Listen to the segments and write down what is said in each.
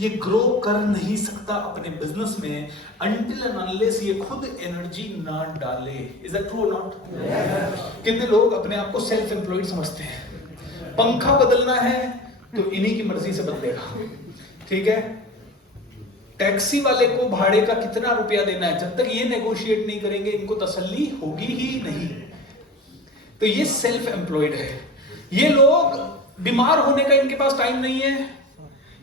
ये ग्रो कर नहीं सकता अपने बिजनेस में अनटिल एंड अनलेस ये खुद एनर्जी ना डाले। इज दैट ट्रू और नॉट? कितने लोग अपने आप को सेल्फ एम्प्लॉयड समझते हैं? पंखा बदलना है तो इन्हीं की मर्जी से बदलेगा, ठीक है? टैक्सी वाले को भाड़े का कितना रुपया देना है, जब तक ये नेगोशिएट नहीं करेंगे इनको तसल्ली होगी ही नहीं। तो ये सेल्फ एम्प्लॉयड है। ये लोग बीमार होने का इनके पास टाइम नहीं है,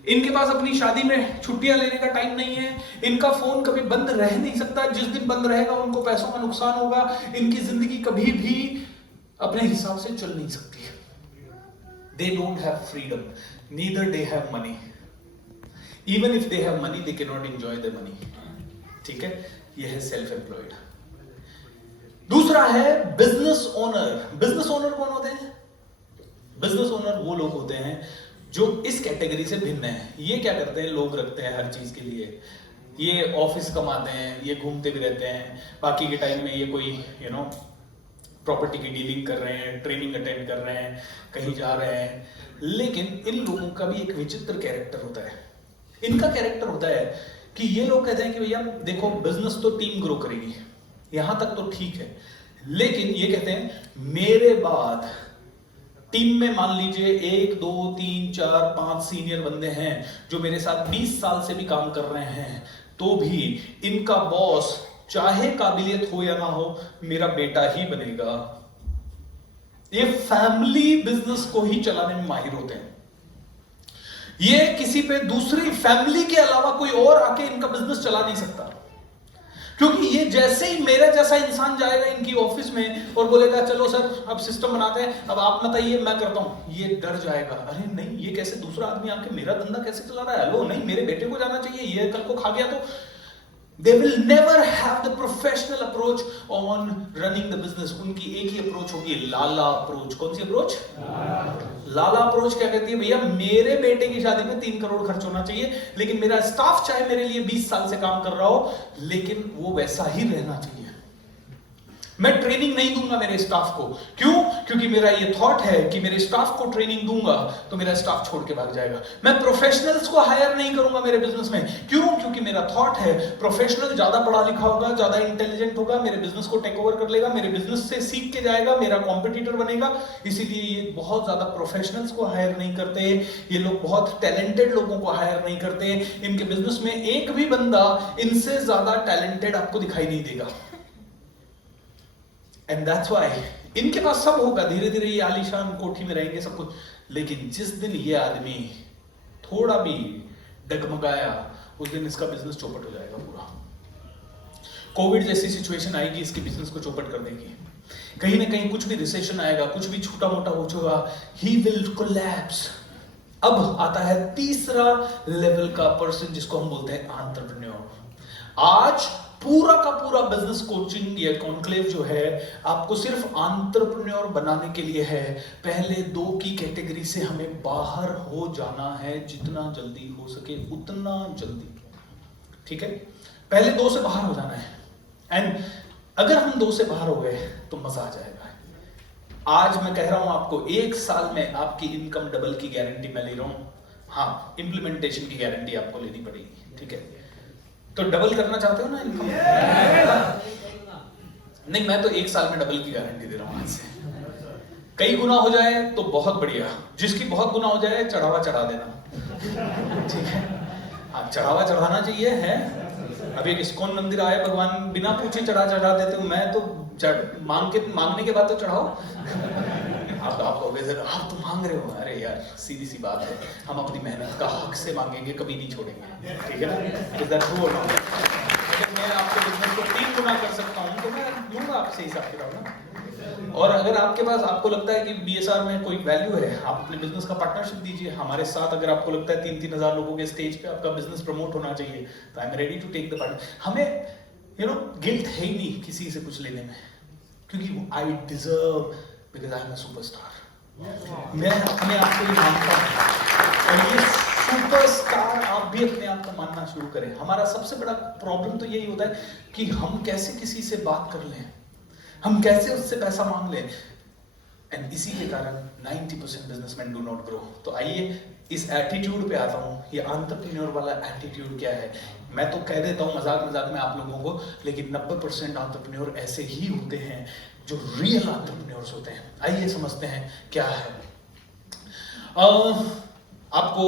इनके पास अपनी शादी में छुट्टियां लेने का टाइम नहीं है, इनका फोन कभी बंद रह नहीं सकता, जिस दिन बंद रहेगा उनको पैसों का नुकसान होगा, इनकी जिंदगी कभी भी अपने हिसाब से चल नहीं सकती। They don't have freedom, neither they have money. Even if they have money, they cannot enjoy their money. ठीक है? यह है सेल्फ एम्प्लॉयड। दूसरा है बिजनेस ओनर। बिजनेस ओनर कौन होते हैं? बिजनेस ओनर वो लोग होते हैं जो इस कैटेगरी से भिन्न है। ये क्या करते हैं? लोग रखते हैं हर चीज के लिए, ये ऑफिस कमाते हैं, ये घूमते भी रहते हैं, बाकी के टाइम में ये कोई प्रॉपर्टी की डीलिंग कर रहे हैं, ट्रेनिंग अटेंड कर रहे हैं, कहीं जा रहे हैं। लेकिन इन लोगों का भी एक विचित्र कैरेक्टर होता है। इनका कैरेक्टर होता है कि ये लोग कहते हैं कि भैया देखो बिजनेस तो टीम ग्रो करेगी, यहां तक तो ठीक है, लेकिन ये कहते हैं मेरे बाद टीम में मान लीजिए 1 2 3 4 5 सीनियर बंदे हैं जो मेरे साथ 20 साल से भी काम कर रहे हैं, तो भी इनका बॉस चाहे काबिलियत हो या ना हो मेरा बेटा ही बनेगा। ये फैमिली बिजनेस को ही चलाने में माहिर होते हैं। ये किसी पे दूसरी फैमिली के अलावा कोई और आके इनका बिजनेस चला नहीं सकता, क्योंकि ये जैसे ही मेरा जैसा इंसान जाएगा इनकी ऑफिस में और बोलेगा चलो सर अब सिस्टम बनाते हैं, अब आप बताइए मैं करता हूं, ये डर जाएगा। अरे नहीं, ये कैसे दूसरा आदमी आके मेरा धंधा कैसे चला रहा है? हेलो नहीं, मेरे बेटे को जाना चाहिए, ये कल को खा गया तो। They will never have the professional approach on running the business. उनकी एक ही अप्रोच होगी, लाला अप्रोच। कौन सी अप्रोच? लाला अप्रोच क्या कहती है? भैया मेरे बेटे की शादी में 3 करोड़ खर्च होना चाहिए, लेकिन मेरा स्टाफ चाहे मेरे लिए 20 साल से काम कर रहा हो, लेकिन वो वैसा ही रहना चाहिए। मैं ट्रेनिंग नहीं दूंगा मेरे स्टाफ को। क्यों? क्योंकि मेरा ये थॉट है कि मेरे स्टाफ को ट्रेनिंग दूंगा तो मेरा स्टाफ छोड़ के भाग जाएगा। मैं प्रोफेशनल्स को हायर नहीं करूंगा मेरे बिजनेस में। क्यों? क्योंकि मेरा थॉट है प्रोफेशनल ज्यादा पढ़ा लिखा होगा, ज्यादा इंटेलिजेंट होगा, मेरे बिजनेस को टेक ओवर कर लेगा, मेरे बिजनेस से सीख के जाएगा, मेरा कॉम्पिटिटर बनेगा। इसीलिए ये बहुत ज्यादा प्रोफेशनल्स को हायर नहीं करते, ये लोग बहुत टैलेंटेड लोगों को हायर नहीं करते। इनके बिजनेस में एक भी बंदा इनसे ज्यादा टैलेंटेड आपको दिखाई नहीं देगा। And that's why इनके पास सब होगा, धीरे धीरे ये आलीशान कोठी में रहेंगे सब कुछ, लेकिन जिस दिन ये आदमी थोड़ा भी डगमगाया उस दिन इसका बिजनेस चौपट हो जाएगा पूरा। कोविड जैसी सिचुएशन आएगी, इसके बिजनेस को चौपट कर देगी। कहीं ना कहीं कुछ भी रिसेशन आएगा, कुछ भी छोटा मोटा हो जाएगा, ही विल कोलैप्स। अब आता है तीसरा लेवल का पर्सन जिसको हम बोलते हैं एंटरप्रेन्योर। आज पूरा का पूरा बिजनेस कोचिंग या कॉन्क्लेव जो है आपको सिर्फ एंटरप्रेन्योर बनाने के लिए है। पहले 2 की कैटेगरी से हमें बाहर हो जाना है, जितना जल्दी हो सके उतना जल्दी, ठीक है? पहले 2 से बाहर हो जाना है। एंड अगर हम 2 से बाहर हो गए तो मजा आ जाएगा। आज मैं कह रहा हूं आपको 1 साल में आपकी इनकम डबल की गारंटी मैं ले रहा हूं। हाँ, इंप्लीमेंटेशन की गारंटी आपको लेनी पड़ेगी, ठीक है? तो डबल करना चाहते हो ना इनकम? नहीं, मैं तो 1 साल में डबल की गारंटी दे रहा हूं आज से। कई गुना हो जाए तो बहुत बढ़िया, जिसकी बहुत गुना हो जाए चढ़ावा चढ़ा देना, ठीक है? हाँ, चढ़ावा चढ़ाना चाहिए है। अभी एक इस्कॉन मंदिर आया, भगवान बिना पूछे चढ़ा देते हो। मैं तो मांगने के बाद तो चढ़ाओ। आप कहोगे सर आप तो मांग रहे हो। अरे यार सीधी सी बात है, हम अपनी मेहनत का हक से मांगेंगे, कभी नहीं छोड़ेंगे, ठीक है ना? इज दैट ट्रू और नॉट? अगर मैं आपके बिजनेस को 3 गुना कर सकता हूं तो मैं दूंगा आपसे हिसाब किताब ना। और अगर आपके पास आपको लगता है कि बीएसआर में कोई वैल्यू है, आप अपने बिजनेस का पार्टनरशिप दीजिए हमारे साथ। अगर आपको लगता है 3-3 हजार लोगों के स्टेज पे आपका बिजनेस प्रमोट होना चाहिए तो I am ready to take the partner. हमें गिल्ट है ही नहीं किसी से कुछ लेने में, क्योंकि I deserve because I am a superstar. मैं अपने आप को ही मानता हूं और ये सुपरस्टार आप भी अपने आप को मानना शुरू करें। हमारा सबसे बड़ा प्रॉब्लम तो यही होता है कि हम कैसे किसी से बात कर लें, हम कैसे उससे पैसा मांग लें, एंड इसी के कारण 90% बिजनेसमैन डू नॉट ग्रो। तो आइए इस एटीट्यूड पे आता हूँ, ये एंटरप्रेन्योर वाला एटीट्यूड क्या है। मैं तो कह देता हूँ मजाक मजाक में आप लोगों को, लेकिन 90% एंटरप्रेन्योर ऐसे ही होते हैं जो रियल एंटरप्रेन्योर्स होते हैं। आइए समझते हैं क्या है। आपको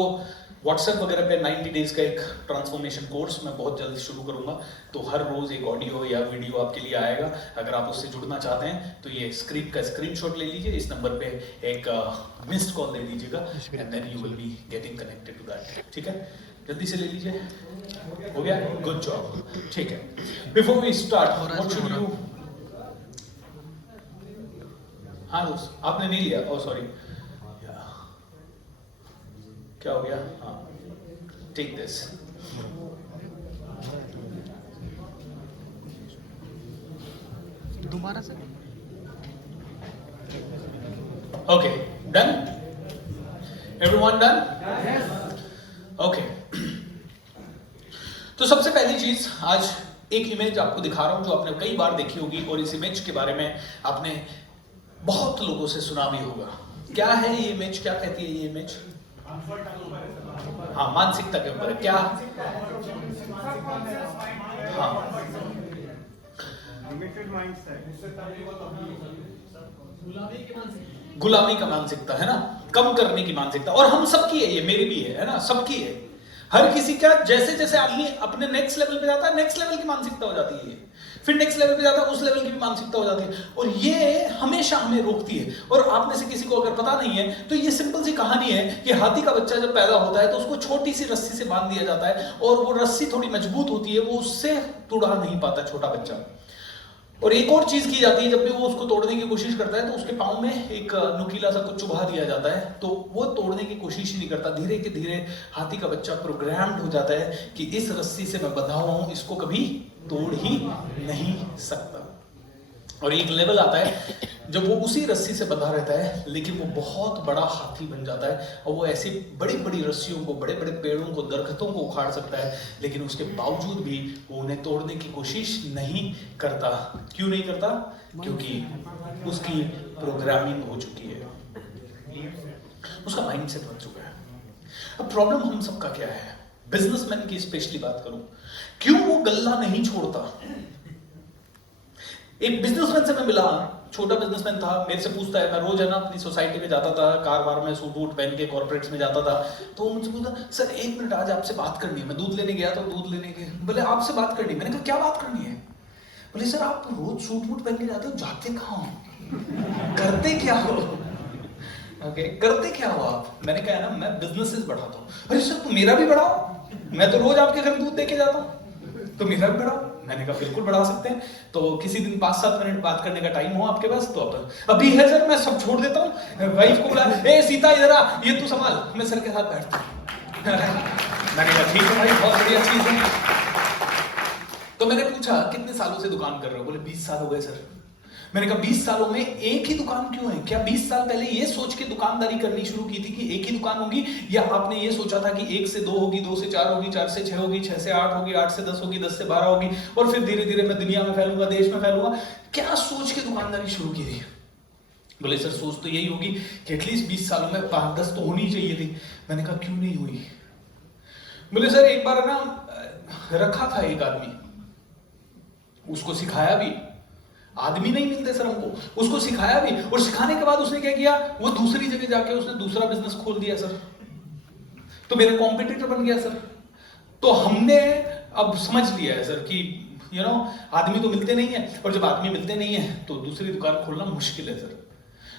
व्हाट्सएप वगैरह पे 90 डेज का एक ट्रांसफॉर्मेशन कोर्स मैं बहुत जल्द शुरू करूंगा, तो हर रोज एक ऑडियो या वीडियो आपके लिए आएगा। अगर आप उससे जुड़ना चाहते हैं तो ये स्क्रिप्ट का स्क्रीनशॉट ले लीजिए, इस नंबर पे एक मिस्ड कॉल दे दीजिएगा and then you will be getting connected to that. ठीक है, जल्दी से ले लीजिए। हो गया, गुड जॉब। ठीक है, before we start what should you. हाँ दोस्त, आपने नहीं लिया? ओह सॉरी, क्या हो गया? हाँ, टेक दिस। दोबारा से। Okay, done? Everyone done? Okay. तो सबसे पहली चीज, आज एक इमेज आपको दिखा रहा हूं जो आपने कई बार देखी होगी, और इस इमेज के बारे में आपने बहुत लोगों से सुना भी होगा। क्या है ये इमेज? क्या कहती है ये इमेज? हाँ, मानसिकता के ऊपर क्या? हाँ, गुलामी का मानसिकता है ना, कम करने की मानसिकता। और हम सबकी है ये, मेरी भी है ना, सबकी है। हर किसी का जैसे जैसे आदमी अपने नेक्स्ट लेवल पे जाता है, नेक्स्ट लेवल की मानसिकता हो जाती है, फिर नेक्स्ट लेवल पे जाता है, उस लेवल की भी मानसिकता हो जाती है, और ये हमेशा हमें रोकती है। और आप में से किसी को अगर पता नहीं है तो ये सिंपल सी कहानी है कि हाथी का बच्चा जब पैदा होता है तो उसको छोटी सी रस्सी से बांध दिया जाता है, और वो रस्सी थोड़ी मजबूत होती है, वो उससे तुड़ा नहीं पाता छोटा बच्चा। और एक और चीज की जाती है, जब भी वो उसको तोड़ने की कोशिश करता है तो उसके पाँव में एक नुकीला सा कुछ चुभा दिया जाता है, तो वो तोड़ने की कोशिश ही नहीं करता। धीरे के धीरे हाथी का बच्चा प्रोग्राम्ड हो जाता है कि इस रस्सी से मैं बंधा हुआ हूं, इसको कभी तोड़ ही नहीं सकता। और एक लेवल आता है जब वो उसी रस्सी से बंधा रहता है, लेकिन वो बहुत बड़ा हाथी बन जाता है, और वो ऐसी बड़ी बड़ी रस्सियों को, बड़े बड़े पेड़ों को, दरख्तों को उखाड़ सकता है, लेकिन उसके बावजूद भी वो उन्हें तोड़ने की कोशिश नहीं करता। क्यों नहीं करता? क्योंकि उसकी प्रोग्रामिंग हो चुकी है, उसका माइंडसेट बन चुका है। अब प्रॉब्लम हम सबका क्या है? बिजनेसमैन की स्पेशली बात करूं, क्यों वो गल्ला नहीं छोड़ता? एक बिजनेसमैन से मैं मिला, छोटा बिजनेसमैन था, मेरे से पूछता है, मैं रोज है ना अपनी सोसाइटी में जाता था, कार वार में सूट वूट पहन के कॉर्पोरेट्स में जाता था, तो मुझसे पूछता, सर एक मिनट आज आपसे बात करनी है। मैं दूध लेने गया तो दूध लेने के बोले आपसे बात करनी। मैंने कहा क्या बात करनी है? बोले सर आप रोज सूट वूट पहन के जाते हो, जाते कहाँ हो, करते क्या हो? ओके, करते क्या हो आप? मैंने कहा ना मैं बिजनेसेस बढ़ाता हूँ। अरे सर तो मेरा भी बढ़ाओ, मैं तो रोज आपके घर दूध दे के जाता हूँ, तो मेरा भी बढ़ाओ। मैंने कहा बिल्कुल बढ़ा सकते हैं, तो किसी दिन 5-7 मिनट बात करने का टाइम हो आपके पास तो अभी है सर, मैं सब छोड़ देता हूँ। वाइफ को बुला, ए सीता इधर आ, ये तू संभाल, मैं सर के साथ बैठता हूँ। मैंने कहा ठीक है भाई, बहुत बढ़िया चीज है। तो मैंने पूछा कितने सालों से दुकान कर रहे हो? बोले 20 साल हो गए सर। मैंने कहा 20 सालों में एक ही दुकान क्यों है? क्या 20 साल पहले ये सोच के दुकानदारी करनी शुरू की थी कि एक ही दुकान होगी, या आपने ये सोचा था कि 1 से 2 होगी, 2 से 4 होगी, 4 से 6 होगी, 6 से 8 होगी, 8 से 10 होगी, 10 से 12 होगी, और फिर धीरे धीरे मैं दुनिया में फैलूंगा, देश में फैलूंगा? क्या सोच के दुकानदारी शुरू की थी? बोले सर सोच तो यही होगी कि एटलीस्ट 20 सालों में 5-10 तो होनी चाहिए थी। मैंने कहा क्यों नहीं हुई? बोले सर एक बार ना रखा था एक आदमी, उसको सिखाया भी, आदमी नहीं मिलते सर हमको, उसको सिखाया भी, और सिखाने के बाद उसने क्या किया, वो दूसरी जगह जाके उसने दूसरा बिजनेस खोल दिया सर, तो मेरा कॉम्पिटिटर बन गया सर। तो हमने अब समझ लिया है सर कि आदमी तो मिलते नहीं है, और जब आदमी मिलते नहीं है तो दूसरी दुकान खोलना मुश्किल है सर।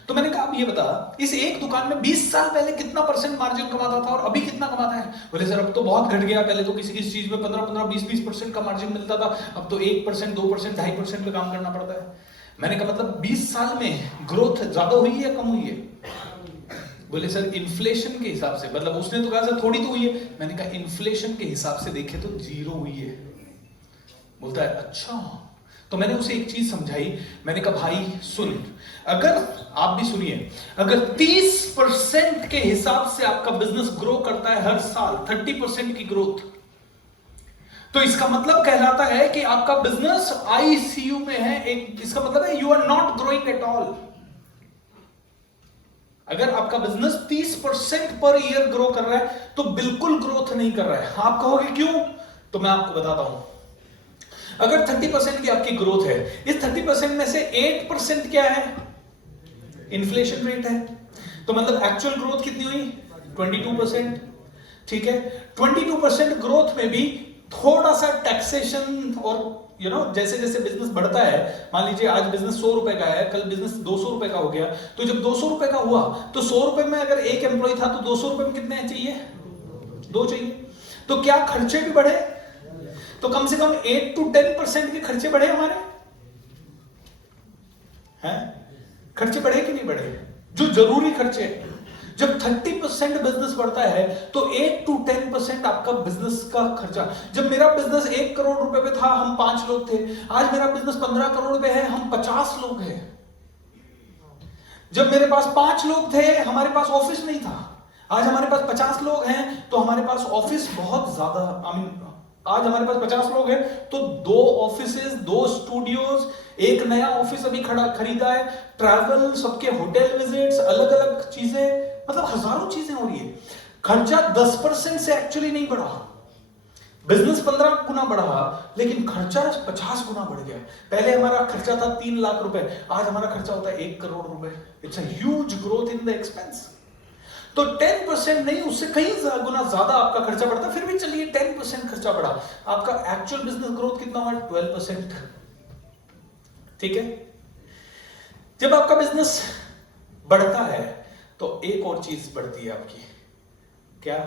तो मैंने कहा अब ये बता, इस एक दुकान में 20 साल पहले कितना % मार्जिन कमाता था और अभी कितना कमाता है? बोले सर अब तो बहुत घट गया, पहले तो किसी किसी चीज में 15-15, 20-20% का मार्जिन मिलता था, अब तो 1%, 2%, 2.5% पे काम करना पड़ता है। मैंने कहा मतलब 20 साल में ग्रोथ ज्यादा हुई है या कम हुई है? बोले सर इन्फ्लेशन के हिसाब से, मतलब उसने तो कहा सर थोड़ी तो हुई है। मैंने कहा इन्फ्लेशन के हिसाब से देखे तो 0 हुई है। बोलता है अच्छा। तो मैंने उसे एक चीज समझाई, मैंने कहा भाई सुन, अगर आप भी सुनिए, अगर 30% के हिसाब से आपका बिजनेस ग्रो करता है हर साल, 30% की ग्रोथ, तो इसका मतलब कहलाता है कि आपका बिजनेस आईसीयू में है। इसका मतलब है you are not growing at all. अगर आपका बिजनेस 30% पर ईयर ग्रो कर रहा है तो बिल्कुल ग्रोथ नहीं कर रहा है। आप कहोगे क्यों? तो मैं आपको बताता हूं। अगर 30% की आपकी ग्रोथ है, इस 30% में से 8% क्या है? इन्फ्लेशन रेट है। तो मतलब एक्चुअल ग्रोथ कितनी हुई? 22%। ठीक है, 22% ग्रोथ में भी थोड़ा सा टैक्सेशन और जैसे जैसे बिजनेस बढ़ता है, मान लीजिए आज बिजनेस 100 रुपए का है, कल बिजनेस 200 रुपए का हो गया, तो जब 200 रुपए का हुआ तो 100 रुपए में अगर एक एम्प्लॉय था तो 200 रुपए में कितने चाहिए? 2 चाहिए। तो क्या खर्चे भी बढ़े? तो कम से कम 8 to 10% के खर्चे बढ़े हमारे हैं? खर्चे बढ़े कि नहीं बढ़े? जो जरूरी खर्चे। जब 30% बिजनेस बढ़ता है तो 8 to 10% आपका बिजनेस का खर्चा। जब मेरा बिजनेस 1 करोड़ रुपए पे था, हम 5 लोग थे। आज मेरा बिजनेस 15 करोड़ पे है, हम 50 लोग हैं। जब मेरे पास 5 लोग थे, हमारे पास ऑफिस नहीं था। आज हमारे पास 50 लोग हैं तो हमारे पास ऑफिस बहुत ज्यादा। आज हमारे पास 50 लोग हैं तो 2 ऑफिसेज, 2 स्टूडियोज, एक नया ऑफिस अभी खरीदा है, ट्रैवल, सबके होटल विजिट्स, अलग अलग चीजें, मतलब हजारों चीजें हो रही है। खर्चा 10% से एक्चुअली नहीं बढ़ा। बिजनेस 15 गुना बढ़ा लेकिन खर्चा 50 गुना बढ़ गया। पहले हमारा खर्चा था 3 लाख रुपए, आज हमारा खर्चा होता है 1 करोड़ रुपए। It's a huge growth in the expense. तो 10% नहीं, उससे कहीं गुना ज्यादा आपका खर्चा बढ़ता। फिर भी चलिए 10% खर्चा बढ़ा, आपका एक्चुअल बिजनेस ग्रोथ कितना हुआ? 12%। ठीक है, जब आपका बिजनेस बढ़ता है तो एक और चीज बढ़ती है आपकी। क्या?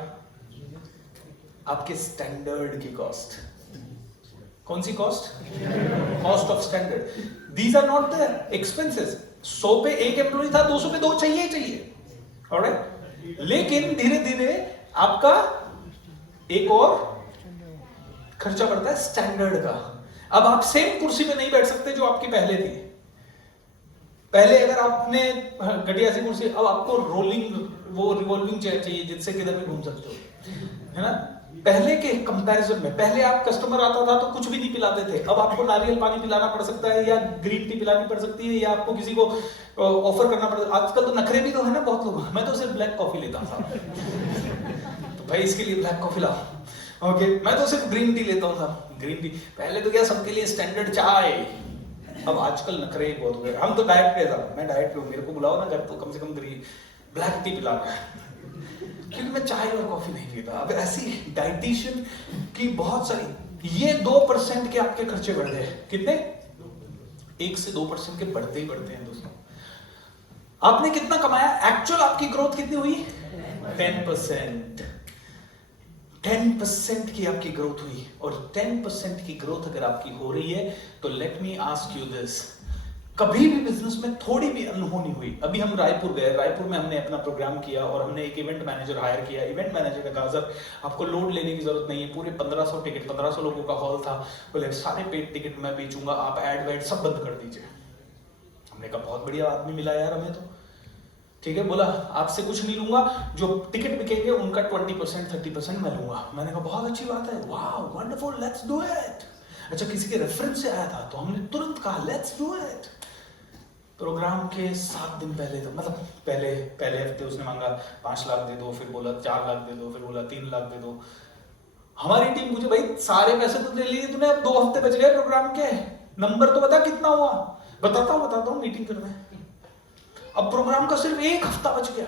आपके स्टैंडर्ड की कॉस्ट। कौन सी cost? Cost of standard. These are not the expenses. 100 पे एक एम्प्लॉय था, 200 पे 2 चाहिए ही चाहिए। ऑलराइट, लेकिन धीरे धीरे आपका एक और खर्चा बढ़ता है स्टैंडर्ड का। अब आप सेम कुर्सी पे नहीं बैठ सकते जो आपकी पहले थी। पहले अगर आपने घटिया सी कुर्सी, अब आपको रिवॉल्विंग चेयर चाहिए जिससे किधर भी घूम सकते हो, है ना? पहले के कंपैरिजन में, पहले आप कस्टमर आता था तो कुछ भी नहीं पिलाते थे, अब आपको नारियल पानी पिलाना पड़ सकता है, या ग्रीन टी पिलानी पड़ सकती है, या आपको किसी को ऑफर करना पड़ता है। आजकल तो नखरे भी तो है ना बहुत लोग। मैं तो सिर्फ ब्लैक कॉफी लेता था तो भाई इसके लिए ब्लैक कॉफी लाओ। ओके, मैं तो सिर्फ ग्रीन टी लेता हूँ। ग्रीन टी पहले तो क्या सबके लिए स्टैंडर्ड चाय, अब आजकल नखरे बहुत हो गए। हम तो डाइट पे था, मैं डाइट पे हूँ, मेरे को बुलाओ ना घर तो कम से कम ग्रीन ब्लैक टी पिलाना है, क्योंकि मैं चाय और कॉफी नहीं पीता। अब ऐसी डाइटिशियन की बहुत सारी, ये 2% के आपके खर्चे बढ़ गए। कितने? 1 से 2% के बढ़ते ही बढ़ते हैं दोस्तों। आपने कितना कमाया? एक्चुअल आपकी ग्रोथ कितनी हुई? 10%। 10% की आपकी ग्रोथ हुई, और 10% की ग्रोथ अगर आपकी हो रही है तो let me ask you this, कभी भी बिजनेस में थोड़ी भी अनहोनी हुई। अभी हम रायपुर गए, रायपुर में हमने अपना प्रोग्राम किया और हमने एक इवेंट मैनेजर हायर किया। इवेंट मैनेजर ने कहा सर आपको लोड लेने की जरूरत नहीं है, पूरे 1500 टिकट, 1500 लोगों का हॉल था, बोले सारे पेड टिकट मैं बेचूंगा, आप एड वेड सब बंद कर दीजिए। हमने कहा बहुत बढ़िया आदमी मिला यार हमें तो। ठीक है, बोला आपसे कुछ नहीं लूंगा, जो टिकट बिकेंगे उनका 20% 30% मैं लूंगा। मैंने कहा बहुत अच्छी बात है, वाह वंडरफुल, लेट्स डू इट। अच्छा, किसी के रेफरेंस से आया था तो हमने तुरंत कहा लेट्स डू इट। प्रोग्राम के 7 दिन पहले, तो मतलब पहले हफ्ते उसने मांगा 5 लाख दे दो, फिर बोला 4 लाख दे दो, फिर बोला 3 लाख दे दो। हमारी टीम पूछे भाई सारे पैसे तो दे लिए तूने, अब 2 हफ्ते बच गए प्रोग्राम के, नंबर तो बता कितना हुआ। बताता हूँ मीटिंग करना है। अब प्रोग्राम का सिर्फ 1 हफ्ता बच गया,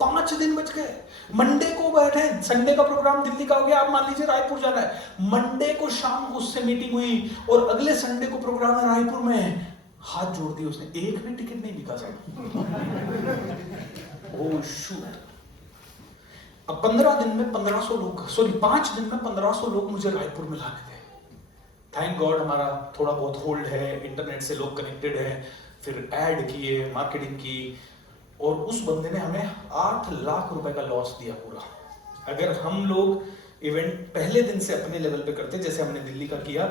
5 दिन बच गए। मंडे को बैठे, संडे का प्रोग्राम दिल्ली का हो गया, आप मान लीजिए रायपुर जाना है, मंडे को शाम को उससे मीटिंग हुई और अगले संडे को प्रोग्राम है रायपुर में। हाथ जोड़ दिए उसने, एक भी टिकट नहीं बिका सर। ओह शूट। अब 15 दिन में 1500 लोग, सॉरी 5 दिन में 1500 लोग मुझे रायपुर में लाने थे। थैंक गॉड हमारा थोड़ा बहुत होल्ड है, इंटरनेट से लोग कनेक्टेड हैं, फिर ऐड किए, मार्केटिंग की, और उस बंदे ने हमें 8 लाख रुपए का लॉस दिया पूरा। अगर हम लोग इवेंट पहले दिन से अपने लेवल पे करते जैसे हमने दिल्ली का किया,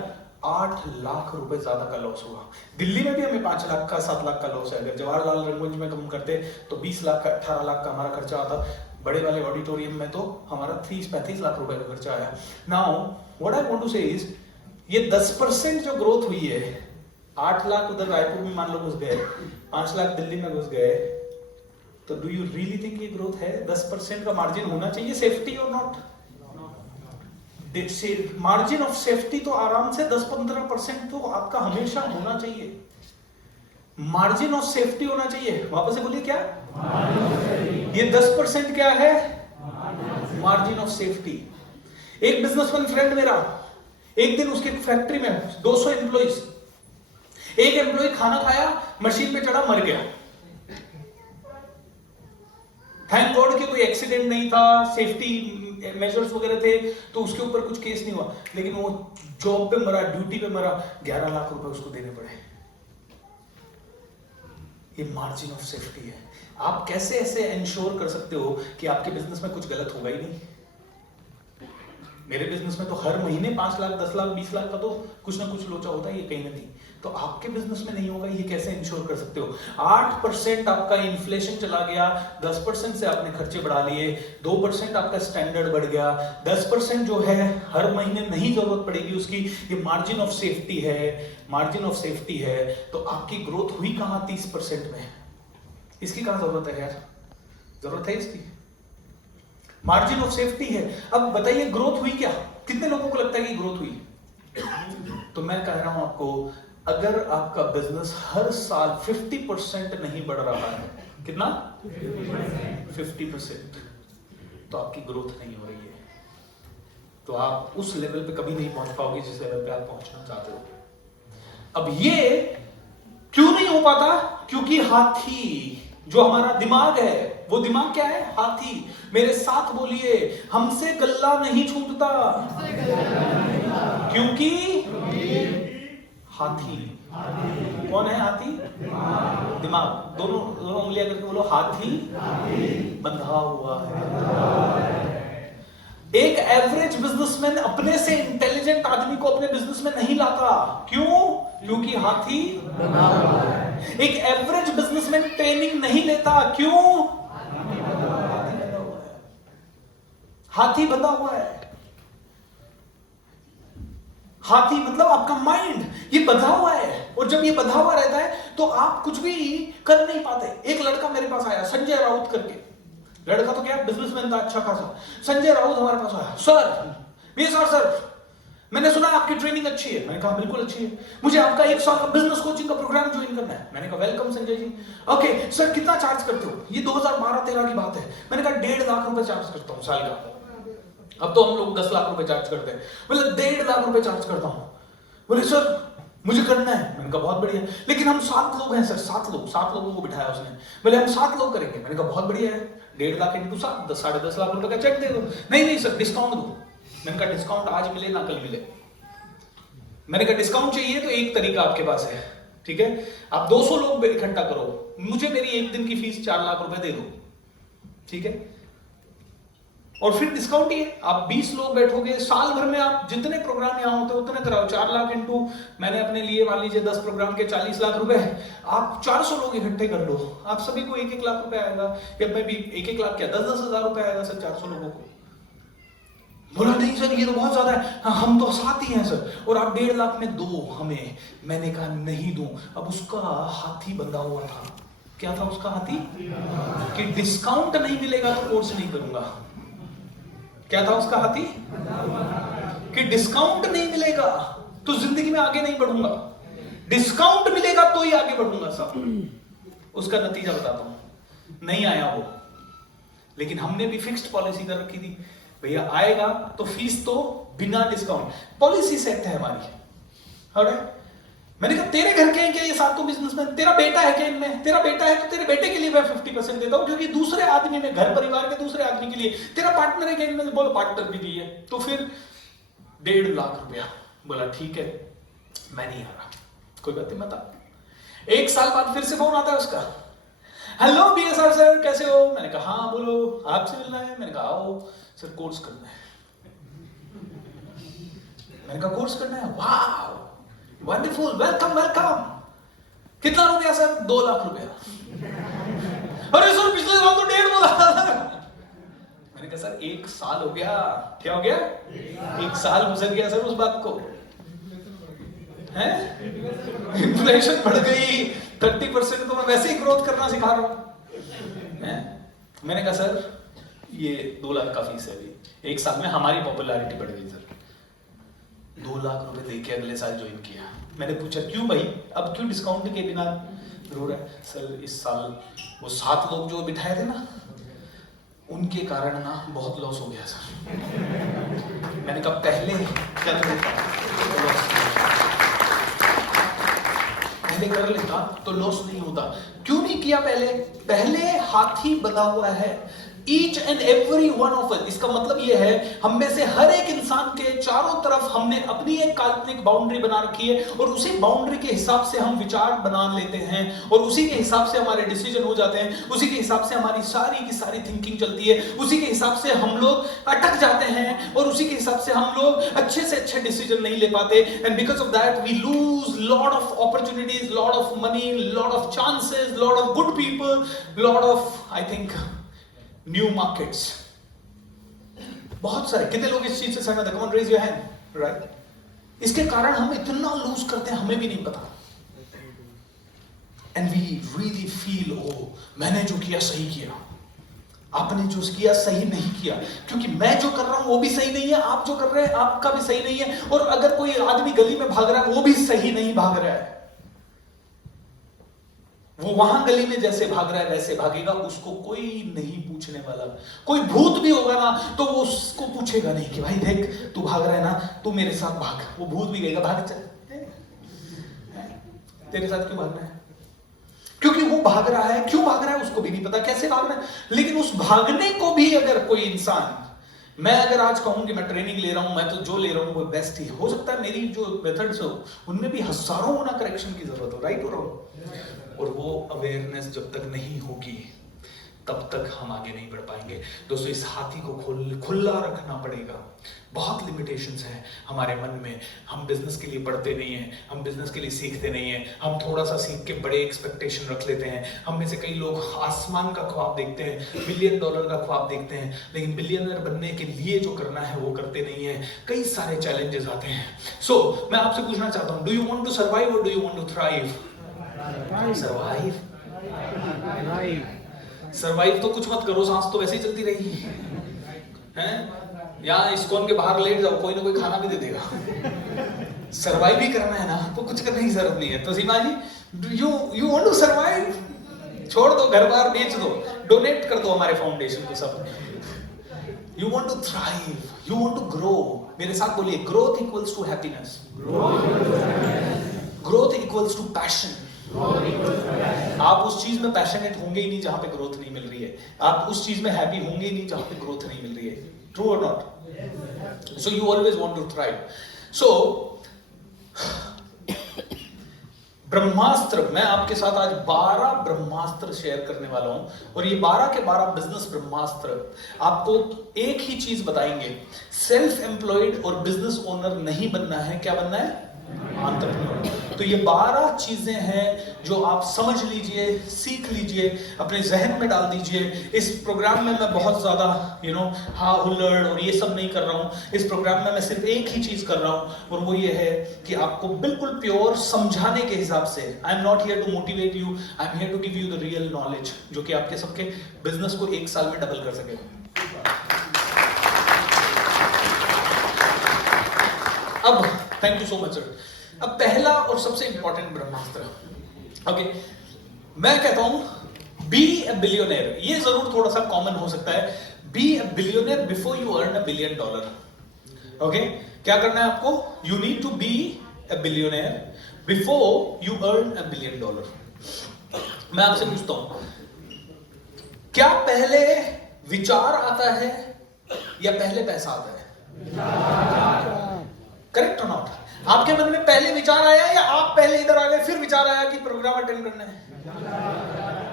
8 लाख रुपए ज्यादा का लॉस हुआ। दिल्ली में भी हमें 5 लाख का 7 लाख का लॉस है। अगर जवाहरलाल रंगमंच में कम करते तो 20 लाख का 18 लाख का हमारा खर्चा आता। बड़े वाले ऑडिटोरियम में तो हमारा 30-35 लाख रुपए का खर्चा आया। Now what I want to say is, ये 10% जो ग्रोथ हुई है, 8 लाख उधर रायपुर में मान लो घुस गए, 5 लाख दिल्ली में घुस गए, तो डू यू रियली थिंक ये ग्रोथ है? 10% का मार्जिन होना चाहिए सेफ्टी और नॉट? मार्जिन ऑफ सेफ्टी तो आराम से 10-15% तो आपका हमेशा होना चाहिए। मार्जिन ऑफ सेफ्टी होना चाहिए। वापस से बोलिए क्या? ये 10% क्या है? Margin of safety. एक बिजनेसमैन फ्रेंड मेरा, एक दिन उसके फैक्ट्री में 200 एम्प्लॉइज, एक एम्प्लॉय खाना खाया, मशीन पे चढ़ा, मर गया। थैंक गॉड कि कोई एक्सीडेंट नहीं था, सेफ्टी मेजर्स वगैरह थे, तो उसके ऊपर कुछ केस नहीं हुआ। लेकिन वो जॉब पे मरा, ड्यूटी पे मरा, 11 लाख रुपए उसको देने पड़े। ये मार्जिन ऑफ सेफ्टी है। आप कैसे ऐसे इंश्योर कर सकते हो कि आपके बिजनेस में कुछ गलत होगा ही नहीं? मेरे बिजनेस में तो हर महीने 5 लाख, 10 लाख, 20 लाख का तो कुछ ना कुछ लोचा होता है, ये कहीं ना कहीं। तो आपके बिजनेस में नहीं होगा, ये कैसे इंश्योर कर सकते हो? 8% आपका इन्फ्लेशन चला गया, 10% से आपने खर्चे बढ़ा लिए, 2% आपका स्टैंडर्ड बढ़ गया, 10% जो है हर महीने नहीं जरूरत पड़ेगी उसकी, ये मार्जिन ऑफ सेफ्टी है। मार्जिन ऑफ सेफ्टी है तो आपकी ग्रोथ हुई कहां? 30% में। इसकी कहां जरूरत है यार? जरूरत है इसकी? मार्जिन ऑफ सेफ्टी है। अब बताइए ग्रोथ हुई क्या? कितने लोगों को लगता है कि ग्रोथ हुई? तो मैं कह रहा हूं आपको, अगर आपका बिजनेस हर साल 50% नहीं बढ़ रहा है, कितना? 50%, तो आपकी ग्रोथ नहीं हो रही है। तो आप उस लेवल पे कभी नहीं पहुंच पाओगे जिस लेवल पे आप पहुंचना चाहते हो। अब ये क्यों नहीं हो पाता? क्योंकि हाथी जो हमारा दिमाग है, वो दिमाग क्या है? हाथी। मेरे साथ बोलिए, हमसे गल्ला नहीं छूटता। क्योंकि हाथी। कौन है हाथी? दिमाग। दोनों उंगलियां करके बोलो, हाथी बंधा हुआ है। एक एवरेज बिजनेसमैन अपने से इंटेलिजेंट आदमी को अपने बिजनेस में नहीं लाता। क्यों? क्योंकि हाथी बंधा हुआ है। एक एवरेज बिजनेसमैन ट्रेनिंग नहीं लेता। क्यों? हाथी बंधा हुआ है। हाथी मतलब आपका माइंड, ये बंधा हुआ है। और जब ये बंधा हुआ रहता है तो आप कुछ भी कर नहीं पाते। एक लड़का मेरे पास आया, संजय राउत करके। लड़का तो क्या, बिजनेसमैन था अच्छा खासा। संजय राउत हमारे पास आया, सर मैंने सुना आपकी ट्रेनिंग अच्छी है। मैंने कहा बिल्कुल अच्छी है, मुझे आपका 1 साल का बिजनेस कोचिंग का प्रोग्राम ज्वाइन करना है। मैंने कहा welcome Sanjay ji. Okay sir, कितना चार्ज करते हो? ये 2012-13 की बात है। मैंने कहा 1.5 लाख रुपए चार्ज करता हूँ साल का। अब तो हम लोग 10 लाख रुपए चार्ज करते हैं। बोले 1.5 लाख रुपए चार्ज करता हूँ। बोले सर मुझे करना है। मैंने कहा बहुत बढ़िया, लेकिन हम 7 लोग हैं सर। 7 लोगों को बिठाया उसने। बोले हम 7 लोग करेंगे। मैंने कहा बहुत बढ़िया है, 1.5 लाख इंटू 7, 10.5 लाख रुपए का चेक दे दो। नहीं सर डिस्काउंट दो। मैंने कहा डिस्काउंट आज मिले ना कल मिले। मैंने कहा डिस्काउंट चाहिए तो एक तरीका आपके पास है, ठीक है, आप 200 लोग इकट्ठा करो, मुझे मेरी एक दिन की फीस 4 लाख रुपए दे दो, ठीक है, और फिर डिस्काउंट ही है। आप 20 लोग बैठोगे, साल भर में आप जितने प्रोग्राम यहाँ होते उतने कराओ। 4 लाख इंटू मैंने अपने लिए मान लीजिए 10 प्रोग्राम के 40 लाख रुपए, आप 400 लोग इकट्ठे कर लो, आप सभी को 1-1 लाख रुपए आएगा। या मैं भी 1-1 लाख क्या 10-10 हजार रुपए आएगा सर 400 लोगों को। बोला नहीं सर ये तो बहुत ज्यादा है। हाँ, हम तो 7 ही हैं सर, और आप 1.5 लाख में दो हमें। मैंने कहा नहीं दूं। अब उसका हाथी बंधा हुआ था। क्या था उसका हाथी? कि डिस्काउंट नहीं मिलेगा तो कोर्स नहीं करूंगा। क्या था उसका हाथी? कि डिस्काउंट नहीं मिलेगा तो जिंदगी में आगे नहीं बढ़ूंगा, डिस्काउंट मिलेगा तो ही आगे बढ़ूंगा। सब उसका नतीजा बताता हूं, नहीं आया वो। लेकिन हमने भी फिक्स्ड पॉलिसी कर रखी थी, भैया आएगा तो फीस तो बिना डिस्काउंट। पॉलिसी सेट है हमारी। ऑलराइट, मैंने कहा तेरे घर के हैं क्या ये 7 बिजनेसमैन? तेरा बेटा है क्या इनमें? तेरा बेटा है तो तेरे बेटे के लिए मैं 50% देता हूं, क्योंकि दूसरे आदमी में, घर परिवार के दूसरे आदमी के लिए। तेरा पार्टनर है क्या इनमें? बोलो पार्टनर भी है। तो फिर 1.5 लाख रुपया। बोला ठीक है मैं नहीं आ रहा। कोई बात नहीं बता। 1 साल बाद फिर से फोन आता है उसका, हेलो बीएसआर सर कैसे हो? मैंने कहा हाँ बोलो, आपसे मिलना है। मैंने कहा आओ सर कोर्स करना है। मैंने कहा कोर्स करना है, वाह वंडरफुल, वेलकम वेलकम। कितना रुपया सर? 2 लाख रुपया। अरे सर पिछले साल तो 1.5 बोला था। मैंने कहा सर 1 साल हो गया। क्या हो गया? 1 साल गुजर गया सर उस बात को, है इन्फ्लेशन बढ़ गई 30%, तो मैं वैसे ही ग्रोथ करना सिखा रहा हूं। मैंने कहा सर ये 2 लाख का फीस है अभी, 1 साल में हमारी पॉपुलैरिटी बढ़ गई सर, 2 लाख रुपए देके अगले साल ज्वाइन किया। मैंने पूछा क्यों भाई, अब क्यों डिस्काउंट के बिना रो रहा है? सर इस साल वो 7 लोग जो बिठाए थे ना, उनके कारण ना बहुत लॉस हो गया सर। मैंने कहा पहले कर लेता, पहले कर लेता तो लॉस नहीं होता। क्यों नहीं किया पहले हाथी बना हुआ है each and every one of us. इसका मतलब यह है हम में से हर एक इंसान के चारों तरफ हमने अपनी एक काल्पनिक बाउंड्री बना रखी है, और उसी बाउंड्री के हिसाब से हम विचार बना लेते हैं, और उसी के हिसाब से हमारे डिसीजन हो जाते हैं, उसी के हिसाब से हमारी सारी की सारी थिंकिंग चलती है, उसी के हिसाब से हम लोग अटक जाते हैं, और उसी के हिसाब से हम लोग अच्छे से अच्छे डिसीजन नहीं ले पाते। And because of that we lose lot of opportunities, lot of money, lot of chances, lot of good people, lot of I think new markets. बहुत सारे, कितने लोग इस चीज से सहमत है? Come on raise your hand, right? इसके कारण हम इतना लूज करते हैं हमें भी नहीं पता, and we really feel oh मैंने जो किया सही किया, आपने जो किया सही नहीं किया, क्योंकि मैं जो कर रहा हूं वो भी सही नहीं है, आप जो कर रहे हैं आपका भी सही नहीं है, और अगर कोई आदमी गली में भाग रहा है वो भी सही नहीं भाग रहा है। वो वहां गली में जैसे भाग रहा है वैसे भागेगा, उसको कोई नहीं पूछने वाला। कोई भूत भी होगा ना तो वो उसको पूछेगा नहीं कि भाई देख तू भाग रहा है ना, तू मेरे साथ भाग। वो भूत भी कहेगा भाग चल, तेरे साथ क्यों भागना है? क्योंकि वो भाग रहा है, क्यों भाग रहा है उसको भी नहीं पता, कैसे भागना है। लेकिन उस भागने को भी अगर कोई इंसान, मैं अगर आज कहूं कि मैं ट्रेनिंग ले रहा हूं, मैं तो जो ले रहा हूं वो बेस्ट ही हो सकता है, मेरी जो मेथड्स हो उनमें भी हजारों गुना करेक्शन की जरूरत हो, राइट हो रहा हूं। और वो अवेयरनेस जब तक नहीं होगी तब तक हम आगे नहीं बढ़ पाएंगे। दोस्तों इस हाथी को खुला रखना पड़ेगा। बहुत लिमिटेशंस हैं हमारे मन में, हम बिजनेस के लिए पढ़ते नहीं हैं, हम बिजनेस के लिए सीखते नहीं हैं, हम थोड़ा सा सीख के बड़े एक्सपेक्टेशन रख लेते हैं। हम में से कई लोग आसमान का ख्वाब देखते हैं, $1 बिलियन का ख्वाब देखते हैं, लेकिन बिलियनर बनने के लिए जो करना है वो करते नहीं है। कई सारे चैलेंजेस आते हैं। सो मैं आपसे पूछना चाहता हूँ, do you want to survive और do you want to thrive? Survive तो कुछ मत करो, सांस तो वैसे ही चलती रहेगी हैं। यहाँ इस्कॉन के बाहर लेट जाओ, कोई ना कोई खाना भी दे देगा। सर्वाइव ही करना है ना, तो कुछ करने की जरूरत नहीं है। तो सीमा जी, यू वांट टू सर्वाइव? छोड़ दो, घर बार बेच दो, डोनेट कर दो हमारे फाउंडेशन को सब। You want to thrive, you want to grow. मेरे साथ बोलिए, growth equals to happiness, growth equals to passion. आप उस चीज में पैशनेट होंगे ही नहीं जहां पे ग्रोथ नहीं मिल रही है, आप उस चीज में हैप्पी होंगे ही नहीं जहां पे ग्रोथ नहीं मिल रही है। ट्रू और not? So you always want to thrive. So Brahmastra, मैं आपके साथ आज 12 ब्रह्मास्त्र शेयर करने वाला हूं, और ये 12 के 12 बिजनेस ब्रह्मास्त्र आपको एक ही चीज बताएंगे, सेल्फ एम्प्लॉयड और बिजनेस ओनर नहीं बनना है। क्या बनना है? एंटरप्रेन्योर। तो ये 12 चीजें हैं जो आप समझ लीजिए, सीख लीजिए, अपने जहन में डाल दीजिए। इस प्रोग्राम में मैं बहुत ज्यादा हा हुल्लड़ और ये सब नहीं कर रहा हूं। इस प्रोग्राम में मैं सिर्फ एक ही चीज कर रहा हूं, और वो ये है कि आपको बिल्कुल प्योर समझाने के हिसाब से, I am not here to motivate you, I am here to give you the real knowledge, जो कि आपके सबके बिजनेस को 1 साल में डबल कर सके। अब thank you so much sir. अब पहला और सबसे इंपॉर्टेंट ब्रह्मास्त्र, ओके, मैं कहता हूं बी अ बिलियनर। ये जरूर थोड़ा सा कॉमन हो सकता है, be a billionaire before you earn $1 billion. Okay, क्या करना है आपको? You need to be a billionaire before you earn $1 billion. मैं आपसे पूछता हूं, क्या पहले विचार आता है या पहले पैसा आता है? करेक्ट और नॉट? आपके मन में पहले विचार आया या आप पहले इधर आ गए फिर विचार आया कि प्रोग्राम अटेंड करना है?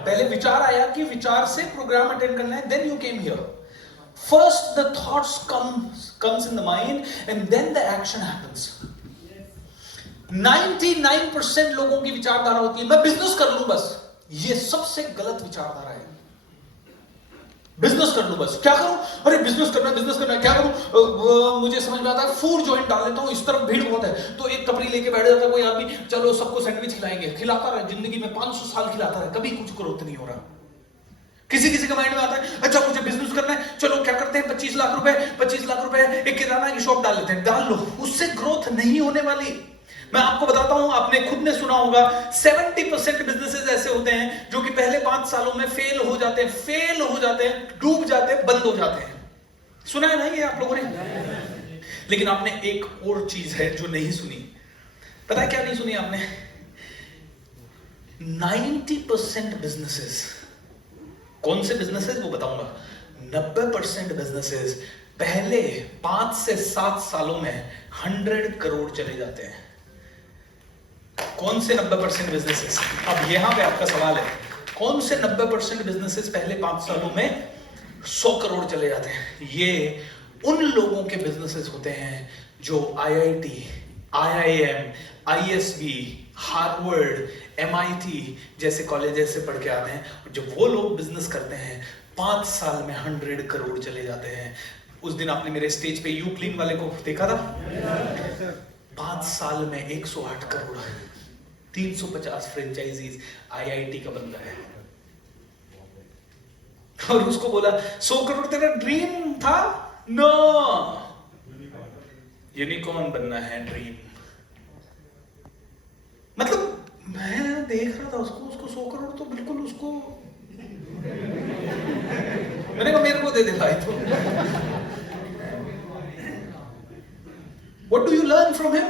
पहले विचार आया कि विचार से प्रोग्राम अटेंड करना है, then you came here. First the thoughts comes in the mind and then the action happens. 99% लोगों की विचारधारा होती है मैं बिजनेस कर लूं बस। ये सबसे गलत विचारधारा है। बिजनेस कर लूं बस, क्या करूं? अरे बिजनेस करना है, क्या करूं? मुझे समझ में आता है फूड जॉइंट डाल लेता हूं, इस तरफ भीड़ बहुत है, तो एक टपरी लेके बैठ जाता है कोई आदमी, चलो सबको सैंडविच खिलाएंगे, खिलाता रहे, जिंदगी में 500 साल खिलाता रहे, कभी कुछ ग्रोथ नहीं हो रहा। किसी किसी का माइंड में आता है अच्छा मुझे बिजनेस करना है, चलो क्या करते हैं 25 लाख रुपए एक किराना की शॉप डाल लेते हैं। डाल लो, उससे ग्रोथ नहीं होने वाली। मैं आपको बताता हूं, आपने खुद ने सुना होगा 70% बिजनेसेस ऐसे होते हैं जो कि पहले 5 सालों में फेल हो जाते हैं, डूब जाते हैं, बंद हो जाते हैं। सुना है ना ये आप लोगों ने? लेकिन आपने एक और चीज है जो नहीं सुनी। पता है क्या नहीं सुनी आपने? 90% बिजनेसेस, कौन से बिजनेसेस वो बताऊंगा। 90% बिजनेसेस पहले 5 से 7 सालों में 100 करोड़ चले जाते हैं। कौन से 90% बिजनेसेस? अब यहां पे आपका सवाल है, कौन से 90% बिजनेसेस पहले 5 सालों में 100 करोड़ चले जाते हैं? ये उन लोगों के बिजनेसेस होते हैं जो IIT, IIM, ISB, Harvard, MIT जैसे कॉलेजेस से पढ़ के आते हैं। जब वो लोग बिजनेस करते हैं 5 साल में 100 करोड़ चले जाते हैं। उस दिन आपने मेरे स्टेज पे यू क्लीन वाले को देखा था? 5 साल में 108 करोड़, 350 फ्रेंचाइजीज, IIT का बंदा है। और उसको बोला 100 करोड़ तेरा ड्रीम था? नो, यूनिकॉर्न बनना है ड्रीम। मतलब मैं देख रहा था उसको 100 करोड़ तो बिल्कुल उसको, मैंने कहा मेरे को दे दे भाई तो। What do you learn from him?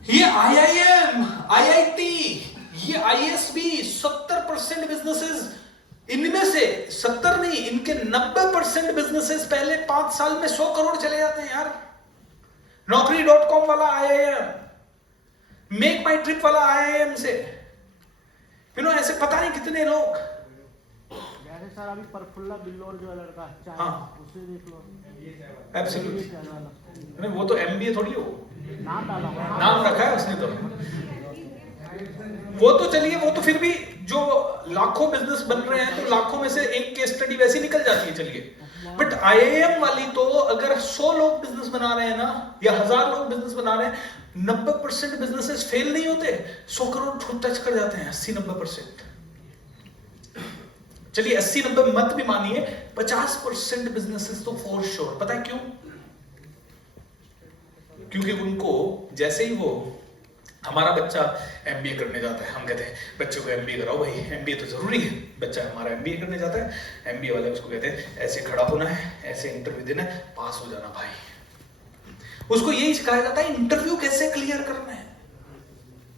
ये IIM, IIT, ये ISB 70% बिजनेसेस, इनमें से 70 नहीं, इनके 90% बिजनेसेस पहले 5 साल में 100 करोड़ चले जाते हैं यार। Naukri.com वाला IIM, मेक माई ट्रिप वाला IIM से, ऐसे पता नहीं कितने लोग। जैसे सर अभी प्रफुल्ला बिल्लोर जो लड़का चाहे, हाँ, उसे देख लो, एब्सोल्युटली। नहीं, वो तो MBA थोड़ी हो, नाम डाला, नाम रखा है उसने तो। वो तो चलिए, वो तो फिर भी जो लाखों बिजनेस बन रहे हैं तो लाखों में से एक केस स्टडी वैसी निकल जाती है, चलिए। बट IIM वाली तो अगर 100 लोग बिजनेस बना रहे हैं ना, या 1000 लोग बिजनेस बना रहे हैं, 90% बिजनेसेस फेल नहीं होते, 100 करोड़ टच कर जाते हैं। 80-90%, चलिए 80-90 मत भी मानिए, 50% बिजनेसेस तो फॉर श्योर। पता है क्यों? क्योंकि उनको जैसे ही वो, हमारा बच्चा MBA करने जाता है, हम कहते हैं बच्चे को MBA कराओ भाई, MBA तो जरूरी है। बच्चा हमारा MBA करने जाता है, MBA वाले उसको कहते हैं ऐसे खड़ा होना है, ऐसे इंटरव्यू देना है, पास हो जाना भाई। उसको यही सिखाया जाता है इंटरव्यू कैसे क्लियर करना है।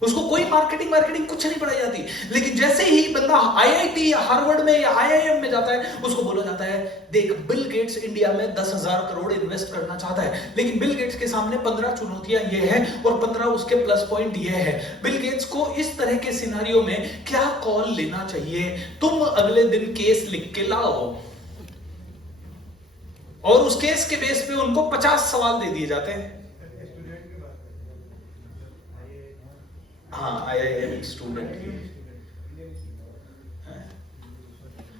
उसको कोई मार्केटिंग कुछ नहीं पढ़ाई जाती। लेकिन जैसे ही बंदा IIT या हार्वर्ड में या IIM में जाता है, उसको बोला जाता है देख बिल गेट्स इंडिया में 10,000 करोड़ इन्वेस्ट करना चाहता है, लेकिन बिल गेट्स के सामने 15 चुनौतियां ये है और 15 उसके प्लस पॉइंट ये है। बिल गेट्स को इस तरह के सिनारियो में क्या कॉल लेना चाहिए, तुम अगले दिन केस लिख के लाओ, और उस केस के बेस पे उनको 50 सवाल दे दिए जाते हैं। हाँ, IIM स्टूडेंट की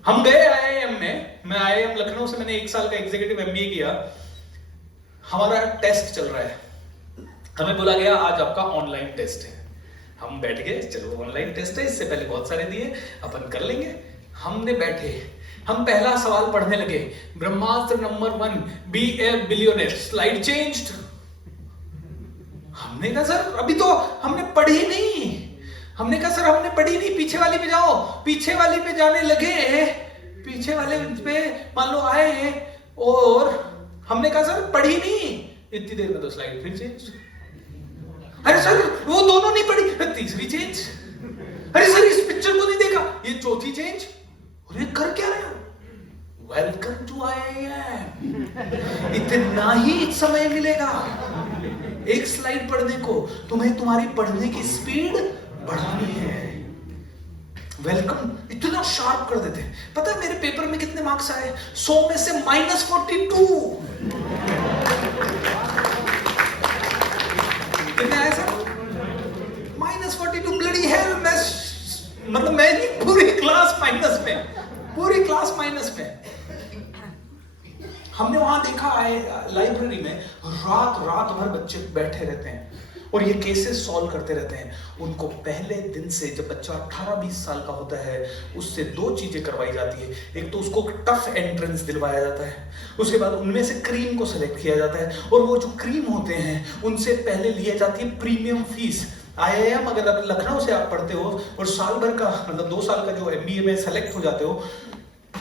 हम गए IIM में। मैं IIM लखनऊ से, मैंने 1 साल का एग्जीक्यूटिव MBA किया। हमारा टेस्ट चल रहा है, हमें बोला गया आज आपका ऑनलाइन टेस्ट है। हम बैठ गए, चलो ऑनलाइन टेस्ट है, इससे पहले बहुत सारे दिए, अपन कर लेंगे। हमने बैठे, हम पहला सवाल पढ़ने लगे, ब्रह्मास्त्र नंबर 1, बी ए बिलियनर, स्लाइड चेंज्ड। हमने कहा सर अभी तो हमने पढ़ी नहीं। हमने कहा सर हमने पढ़ी नहीं, पीछे वाली पे जाओ। पीछे वाली पे जाने लगे, पीछे वाले पे मान लो आए, और हमने कहा सर पढ़ी नहीं। इतनी देर में तो स्लाइड फिर चेंज। अरे सर वो दोनों नहीं पढ़ी, तीसरी चेंज। अरे सर इस पिक्चर को नहीं देखा, ये चौथी चेंज। अरे कर क्या रहे हो? Welcome to IIM। इतना ही समय मिलेगा एक स्लाइड पढ़ने को, तुम्हें तुम्हारी पढ़ने की स्पीड बढ़ानी है। वेलकम इतना शार्प कर देते हैं। पता है मेरे पेपर में कितने मार्क्स आए? 100 में से -42। कितने आए सर? -42। Bloody hell. मतलब मैं नहीं, पूरी क्लास माइनस में, पूरी क्लास माइनस में। हमने वहां देखा लाइब्रेरी में रात भर बच्चे बैठे रहते हैं, और ये केसेस सॉल्व करते रहते हैं। उनको पहले दिन से जब बच्चा 18-20 साल का होता है उससे 2 चीजें करवाई जाती है। एक तो उसको टफ एंट्रेंस दिलवाया जाता है, उसके बाद उनमें से क्रीम को सेलेक्ट किया जाता है, और वो जो क्रीम होते हैं उनसे पहले ली जाती है प्रीमियम फीस। IIM अगर लखनऊ से आप पढ़ते हो और साल भर का मतलब 2 साल का जो MBA में सेलेक्ट हो जाते हो,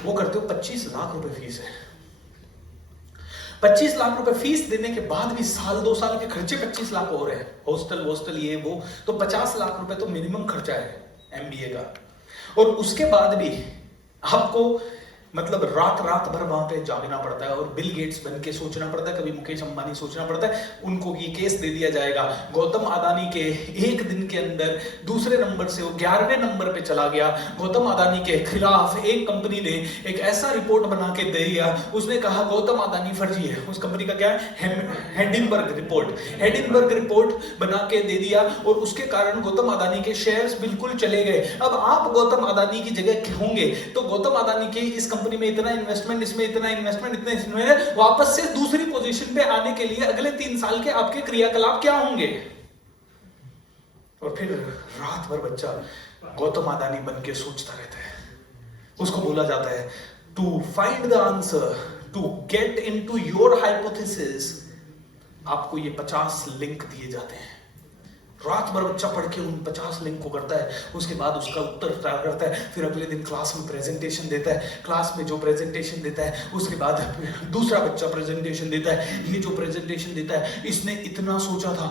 वो करते हो 25 लाख रुपए फीस है। 25 लाख रुपए फीस देने के बाद भी साल 2 साल के खर्चे 25 लाख हो रहे हैं, हॉस्टल ये वो, तो 50 लाख रुपए तो मिनिमम खर्चा है MBA का। और उसके बाद भी आपको मतलब रात भर वहां पे जागना पड़ता है, और बिल गेट्स बन के सोचना पड़ता है, कभी मुकेश अंबानी सोचना पड़ता है। उनको ये केस दे दिया जाएगा, गौतम अदानी के एक दिन के अंदर दूसरे नंबर से वो 11वें नंबर पे चला गया। गौतम अदानी के खिलाफ एक कंपनी ने एक ऐसा रिपोर्ट बना के दे दिया, उसने कहा गौतम अदानी फर्जी है। उस कंपनी का क्या है, हिंडनबर्ग रिपोर्ट बना के दे दिया, और उसके कारण गौतम अदानी के शेयर्स बिल्कुल चले गए। अब आप गौतम अदानी की जगह होंगे तो गौतम अदानी के इस कंपनी में इतना इन्वेस्टमेंट, इसमें इतना इन्वेस्टमेंट, वापस से दूसरी पोजीशन पे आने के लिए अगले 3 साल के आपके क्रियाकलाप क्या होंगे? और फिर रात भर बच्चा गौतम अदानी बन के सोचता रहता है। उसको बोला जाता है to find the answer, to get into your hypothesis, आपको ये 50 लिंक दिए जाते हैं। रात भर बच्चा पढ़ के उन 50 लिंक को करता है, उसके बाद उसका उत्तर तैयार करता है, फिर अगले दिन क्लास में प्रेजेंटेशन देता है। क्लास में जो प्रेजेंटेशन देता है उसके बाद दूसरा बच्चा प्रेजेंटेशन देता है। ये जो प्रेजेंटेशन देता है इसने इतना सोचा था,